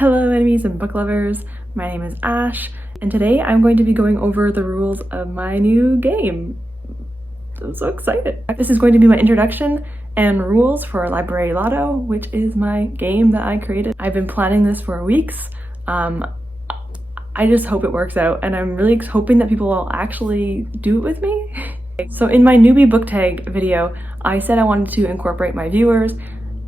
Hello enemies and book lovers, my name is Ash, and today I'm going to be going over the rules of my new game. I'm so excited. This is going to be my introduction and rules for Library Lotto, which is my game that I created. I've been planning this for weeks. I just hope it works out, and I'm really hoping that people will actually do it with me. So in my newbie book tag video, I said I wanted to incorporate my viewers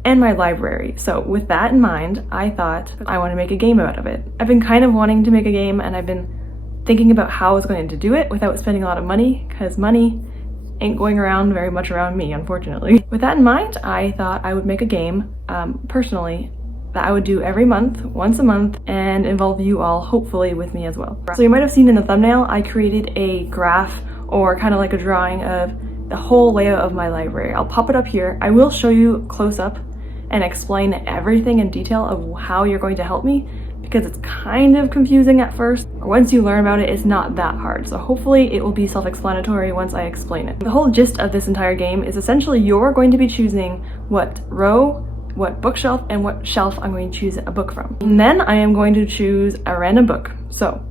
and my library. So with that in mind, I thought I want to make a game out of it. I've been kind of wanting to make a game, and I've been thinking about how I was going to do it without spending a lot of money, because money ain't going around very much around me, unfortunately. With that in mind, I thought I would make a game, personally, that I would do every month, once a month, and involve you all, hopefully, with me as well. So you might have seen in the thumbnail, I created a graph, or kind of like a drawing of the whole layout of my library. I'll pop it up here. I will show you close up and explain everything in detail of how you're going to help me, because it's kind of confusing at first. Once you learn about it, it's not that hard. So hopefully it will be self-explanatory once I explain it. The whole gist of this entire game is essentially you're going to be choosing what row, what bookshelf, and what shelf I'm going to choose a book from. And then I am going to choose a random book. So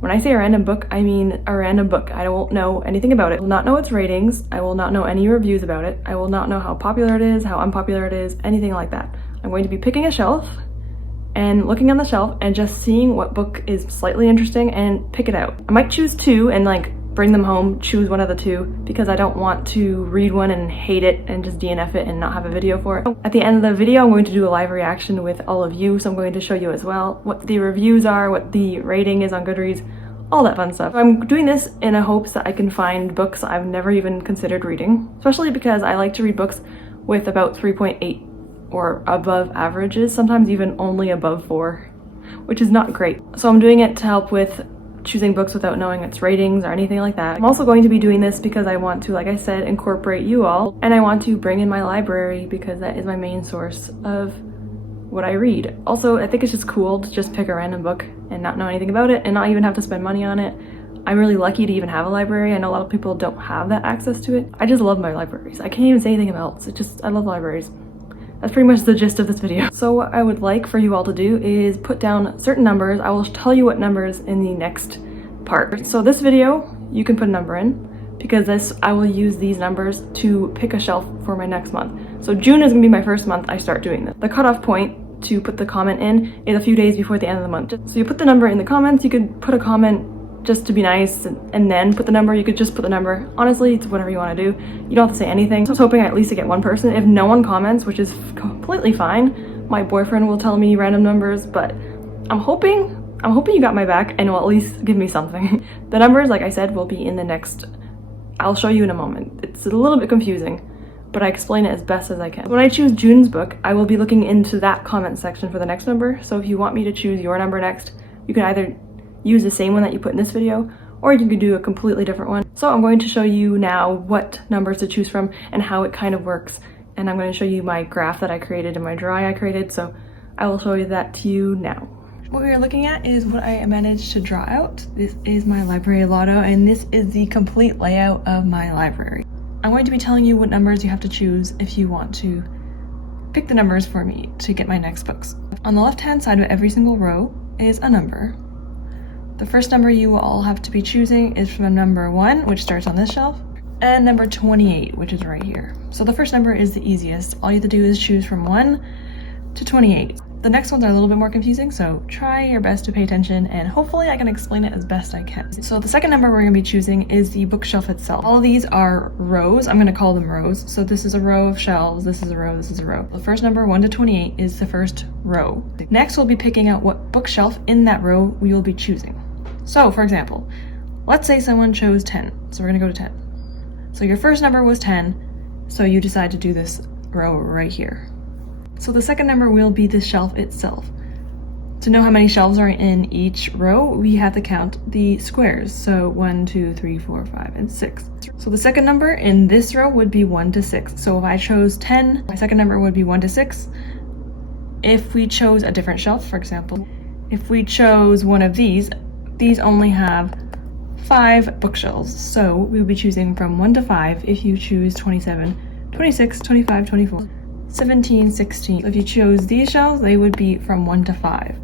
when I say a random book, I mean a random book. I won't know anything about it. I will not know its ratings. I will not know any reviews about it. I will not know how popular it is, how unpopular it is, anything like that. I'm going to be picking a shelf and looking on the shelf and just seeing what book is slightly interesting and pick it out. I might choose two and like bring them home, choose one of the two, because I don't want to read one and hate it and just DNF it and not have a video for it. At the end of the video, I'm going to do a live reaction with all of you, so I'm going to show you as well what the reviews are, what the rating is on Goodreads, all that fun stuff. So I'm doing this in a hopes that I can find books I've never even considered reading, especially because I like to read books with about 3.8 or above averages, sometimes even only above 4, which is not great. So I'm doing it to help with choosing books without knowing its ratings or anything like that. I'm also going to be doing this because I want to, like I said, incorporate you all, and I want to bring in my library because that is my main source of what I read. Also, I think it's just cool to just pick a random book and not know anything about it and not even have to spend money on it. I'm really lucky to even have a library. I know a lot of people don't have that access to it. I just love my libraries. I can't even say anything else. I love libraries. That's pretty much the gist of this video. So what I would like for you all to do is put down certain numbers. I will tell you what numbers in the next part. So this video, you can put a number in, because I will use these numbers to pick a shelf for my next month. So June is gonna be my first month I start doing this. The cutoff point to put the comment in is a few days before the end of the month. So you put the number in the comments. You could put a comment just to be nice and then put the number. You could just put the number. Honestly, it's whatever you want to do. You don't have to say anything. So I was hoping at least to get one person. If no one comments, which is completely fine, my boyfriend will tell me random numbers, but I'm hoping you got my back and will at least give me something. The numbers, like I said, will be in the next, I'll show you in a moment. It's a little bit confusing, but I explain it as best as I can. When I choose June's book, I will be looking into that comment section for the next number. So if you want me to choose your number next, you can either use the same one that you put in this video, or you can do a completely different one. So I'm going to show you now what numbers to choose from and how it kind of works. And I'm going to show you my graph that I created and my drawing I created. So I will show you that to you now. What we are looking at is what I managed to draw out. This is my Library Lotto, and this is the complete layout of my library. I'm going to be telling you what numbers you have to choose if you want to pick the numbers for me to get my next books. On the left-hand side of every single row is a number. The first number you will all have to be choosing is from number 1, which starts on this shelf, and number 28, which is right here. So the first number is the easiest. All you have to do is choose from 1 to 28. The next ones are a little bit more confusing, so try your best to pay attention, and hopefully I can explain it as best I can. So the second number we're going to be choosing is the bookshelf itself. All of these are rows. I'm going to call them rows. So this is a row of shelves, this is a row, this is a row. The first number, 1 to 28, is the first row. Next, we'll be picking out what bookshelf in that row we will be choosing. So, for example, let's say someone chose 10, so we're going to go to 10. So your first number was 10, so you decide to do this row right here. So the second number will be the shelf itself. To know how many shelves are in each row, we have to count the squares. So 1, 2, 3, 4, 5, and 6. So the second number in this row would be 1 to 6. So if I chose 10, my second number would be 1 to 6. If we chose a different shelf, for example, if we chose one of these only have 5 bookshelves. So we will be choosing from 1 to 5 if you choose 27, 26, 25, 24. 17, 16. If you chose these shelves, they would be from 1 to 5.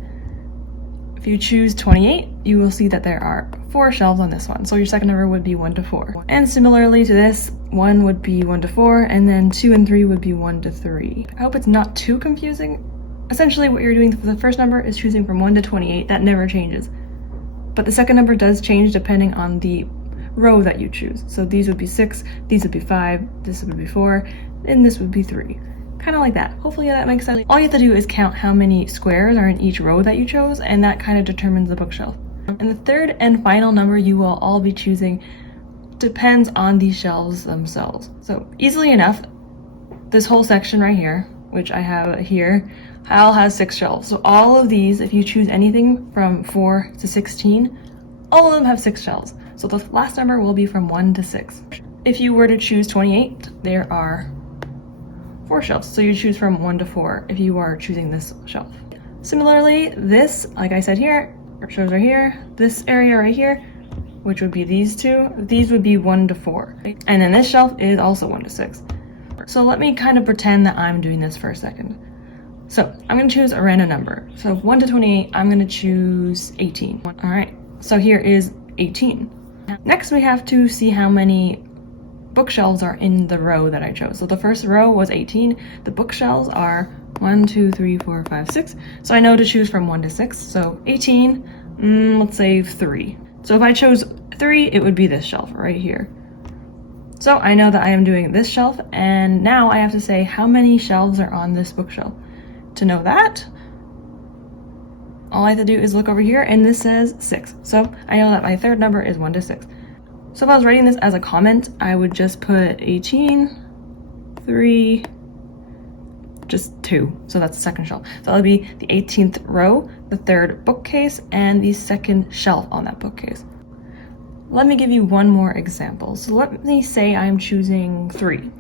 If you choose 28, you will see that there are 4 shelves on this one. So your second number would be 1 to 4. And similarly to this, 1 would be 1 to 4, and then 2 and 3 would be 1 to 3. I hope it's not too confusing. Essentially what you're doing for the first number is choosing from 1 to 28. That never changes. But the second number does change depending on the row that you choose. So these would be 6, these would be 5, this would be 4, and this would be 3. Kind of like that. Hopefully that makes sense. All you have to do is count how many squares are in each row that you chose, and that kind of determines the bookshelf. And the third and final number you will all be choosing depends on the shelves themselves. So easily enough, this whole section right here, which I have here, all has 6 shelves. So all of these, if you choose anything from 4 to 16, all of them have 6 shelves. So the last number will be from 1 to 6. If you were to choose 28, there are 4 shelves. So you choose from 1 to 4 if you are choosing this shelf. Similarly, this, like I said here, shows right here, this area right here, which would be these two, these would be 1 to 4. And then this shelf is also 1 to 6. So let me kind of pretend that I'm doing this for a second. So I'm going to choose a random number. So 1 to 28, I'm going to choose 18. All right, so here is 18. Next, we have to see how many bookshelves are in the row that I chose. So the first row was 18. The bookshelves are 1, 2, 3, 4, 5, 6. So I know to choose from 1 to 6. So 18, let's say 3. So if I chose 3, it would be this shelf right here. So I know that I am doing this shelf, and now I have to say how many shelves are on this bookshelf. To know that, all I have to do is look over here, and this says 6. So I know that my third number is 1 to 6. So if I was writing this as a comment, I would just put 18, 3, just 2. So that's the second shelf. So that would be the 18th row, the third bookcase, and the second shelf on that bookcase. Let me give you one more example. So let me say I'm choosing 3.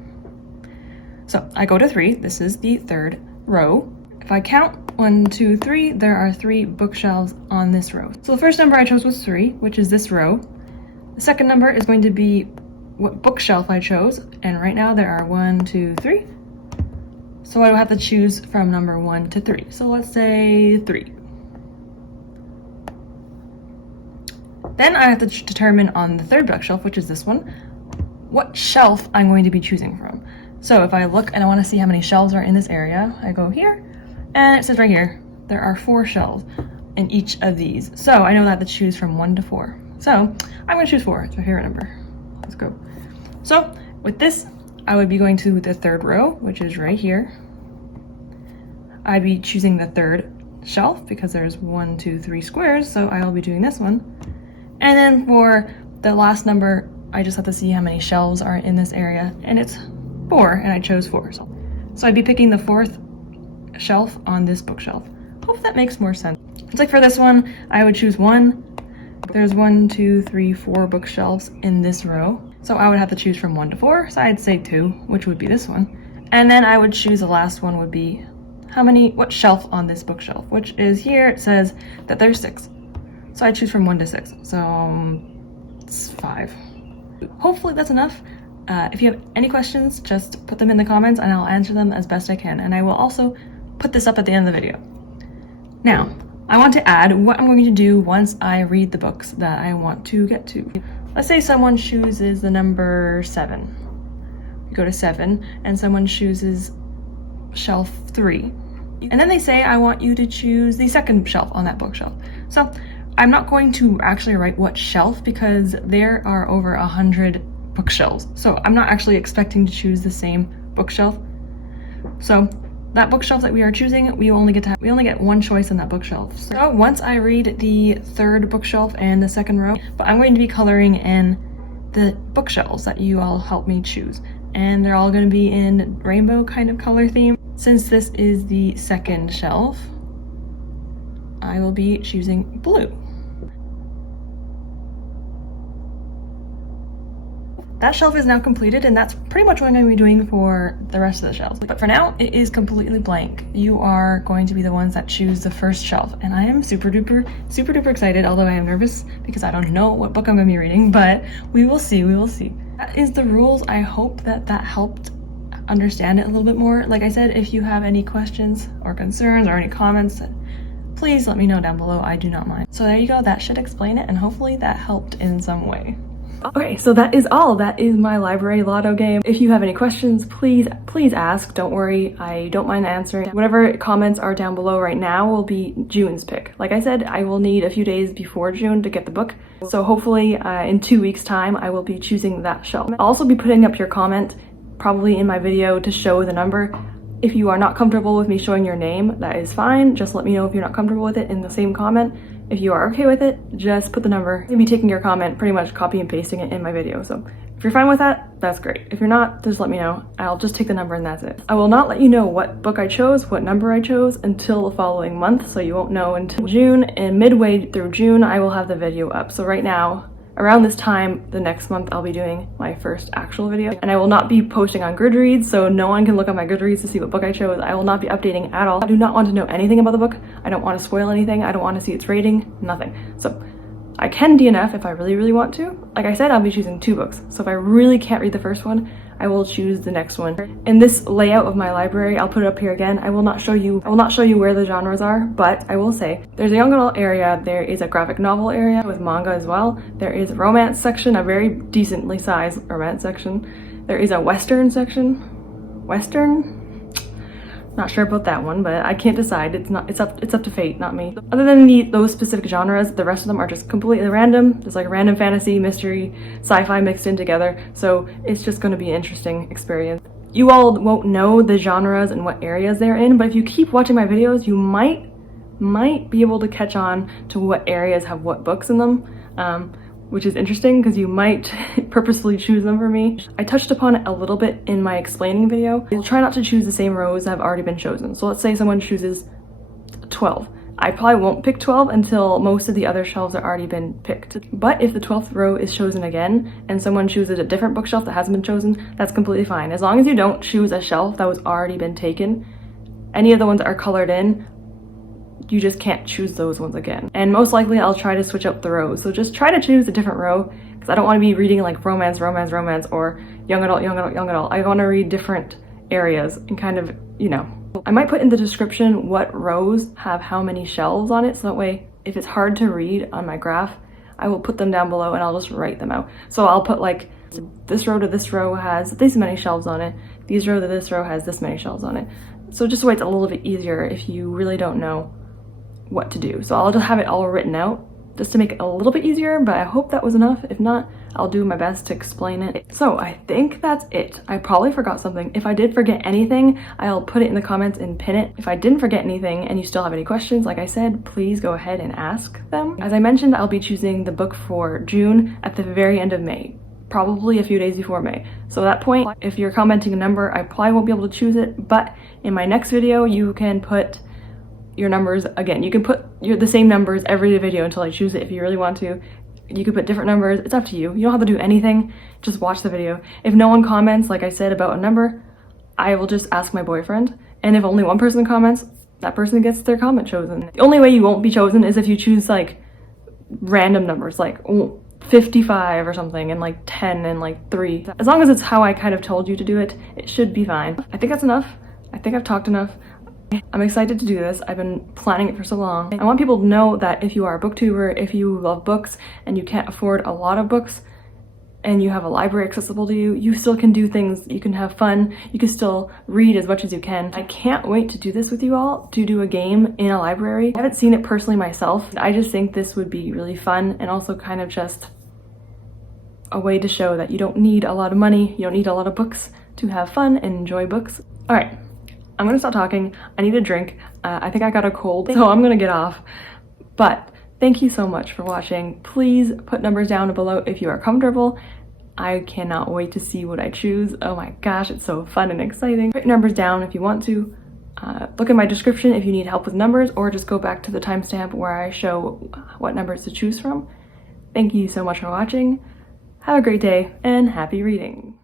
So I go to 3. This is the third row. If I count 1, 2, 3, there are 3 bookshelves on this row. So the first number I chose was 3, which is this row. The second number is going to be what bookshelf I chose, and right now there are 1, 2, 3. So I will have to choose from number 1 to 3. So let's say 3. Then I have to determine on the third bookshelf, which is this one, what shelf I'm going to be choosing from. So if I look and I want to see how many shelves are in this area, I go here, and it says right here, there are 4 shelves in each of these. So I know that I have to choose from 1 to 4. So I'm going to choose 4. It's my favorite number. Let's go. So with this, I would be going to the third row, which is right here. I'd be choosing the third shelf because there's 1, 2, 3 squares. So I'll be doing this one. And then for the last number, I just have to see how many shelves are in this area. And it's 4, and I chose 4. So I'd be picking the 4th shelf on this bookshelf. Hope that makes more sense. It's like for this one, I would choose 1. There's 1, 2, 3, 4 bookshelves in this row. So I would have to choose from 1 to 4. So I'd say 2, which would be this one. And then I would choose the last one would be what shelf on this bookshelf, which is here. It says that there's 6. So I choose from 1 to 6. So it's 5. Hopefully that's enough. If you have any questions, just put them in the comments and I'll answer them as best I can. And I will also put this up at the end of the video. Now, I want to add what I'm going to do once I read the books that I want to get to. Let's say someone chooses the number 7. You go to 7 and someone chooses shelf 3. And then they say, I want you to choose the second shelf on that bookshelf. So I'm not going to actually write what shelf because there are over 100 bookshelves. So I'm not actually expecting to choose the same bookshelf. So that bookshelf that we are choosing, we only get one choice in that bookshelf. So once I read the third bookshelf and the second row, but I'm going to be coloring in the bookshelves that you all help me choose. And they're all going to be in rainbow kind of color theme. Since this is the second shelf, I will be choosing blue. That shelf is now completed, and that's pretty much what I'm going to be doing for the rest of the shelves. But for now, it is completely blank. You are going to be the ones that choose the first shelf, and I am super duper excited, although I am nervous because I don't know what book I'm going to be reading, but we will see, That is the rules. I hope that helped understand it a little bit more. Like I said, if you have any questions or concerns or any comments, please let me know down below. I do not mind. So there you go. That should explain it, and hopefully that helped in some way. Okay, so that is all. That is my library lotto game. If you have any questions, please ask. Don't worry, I don't mind answering. Whatever comments are down below right now will be June's pick. Like I said, I will need a few days before June to get the book. So hopefully in 2 weeks time, I will be choosing that shelf. I'll also be putting up your comment probably in my video to show the number. If you are not comfortable with me showing your name, that is fine. Just let me know if you're not comfortable with it in the same comment. If you are okay with it, just put the number. I'm gonna be taking your comment, pretty much copy and pasting it in my video. So if you're fine with that, that's great. If you're not, just let me know. I'll just take the number and that's it. I will not let you know what book I chose, what number I chose until the following month. So you won't know until June, and midway through June, I will have the video up. So right now, around this time, the next month, I'll be doing my first actual video, and I will not be posting on Goodreads, so no one can look on my Goodreads to see what book I chose. I will not be updating at all. I do not want to know anything about the book. I don't want to spoil anything. I don't want to see its rating, nothing. So I can DNF if I really want to. Like I said, I'll be choosing 2 books. So if I really can't read the first one, I will choose the next one. In this layout of my library, I'll put it up here again. I will not show you where the genres are, but I will say there's a young adult area, there is a graphic novel area with manga as well. There is a romance section, a very decently sized romance section. There is a Western section. Western? Not sure about that one, but I can't decide. It's up to fate, not me. Other than those specific genres, the rest of them are just completely random. There's like random fantasy, mystery, sci-fi mixed in together. So it's just going to be an interesting experience. You all won't know the genres and what areas they're in, but if you keep watching my videos, you might be able to catch on to what areas have what books in them. Which is interesting because you might purposefully choose them for me. I touched upon it a little bit in my explaining video. I'll try not to choose the same rows that have already been chosen. So let's say someone chooses 12. I probably won't pick 12 until most of the other shelves have already been picked. But if the 12th row is chosen again and someone chooses a different bookshelf that hasn't been chosen, that's completely fine. As long as you don't choose a shelf that was already been taken, any of the ones that are colored in, you just can't choose those ones again. And most likely I'll try to switch up the rows. So just try to choose a different row because I don't want to be reading like romance, or young adult. I want to read different areas and kind of, you know. I might put in the description what rows have how many shelves on it, so that way if it's hard to read on my graph, I will put them down below and I'll just write them out. So I'll put like this row to this row has this many shelves on it, this row to this row has this many shelves on it. So just so it's a little bit easier if you really don't know what to do. So I'll just have it all written out just to make it a little bit easier, but I hope that was enough. If not, I'll do my best to explain it. So I think that's it. I probably forgot something. If I did forget anything, I'll put it in the comments and pin it. If I didn't forget anything and you still have any questions, like I said, please go ahead and ask them. As I mentioned, I'll be choosing the book for June at the very end of May, probably a few days before May. So at that point, if you're commenting a number, I probably won't be able to choose it, but in my next video, you can put your numbers again. You can put the same numbers every video until I choose it if you really want to. You could put different numbers. It's up to you. You don't have to do anything. Just watch the video. If no one comments, like I said, about a number, I will just ask my boyfriend. And if only one person comments, that person gets their comment chosen. The only way you won't be chosen is if you choose like random numbers, like 55 or something, and like 10 and like 3. As long as it's how I kind of told you to do it, it should be fine. I think that's enough. I think I've talked enough. I'm excited to do this. I've been planning it for so long. I want people to know that if you are a booktuber, if you love books and you can't afford a lot of books and you have a library accessible to you, you still can do things. You can have fun. You can still read as much as you can. I can't wait to do this with you all, to do a game in a library. I haven't seen it personally myself. I just think this would be really fun and also kind of just a way to show that you don't need a lot of money, you don't need a lot of books to have fun and enjoy books. All right. I'm gonna stop talking. I need a drink. I think I got a cold, so I'm gonna get off. But thank you so much for watching. Please put numbers down below if you are comfortable. I cannot wait to see what I choose. Oh my gosh, it's so fun and exciting. Put numbers down if you want to. Look in my description if you need help with numbers, or just go back to the timestamp where I show what numbers to choose from. Thank you so much for watching. Have a great day and happy reading.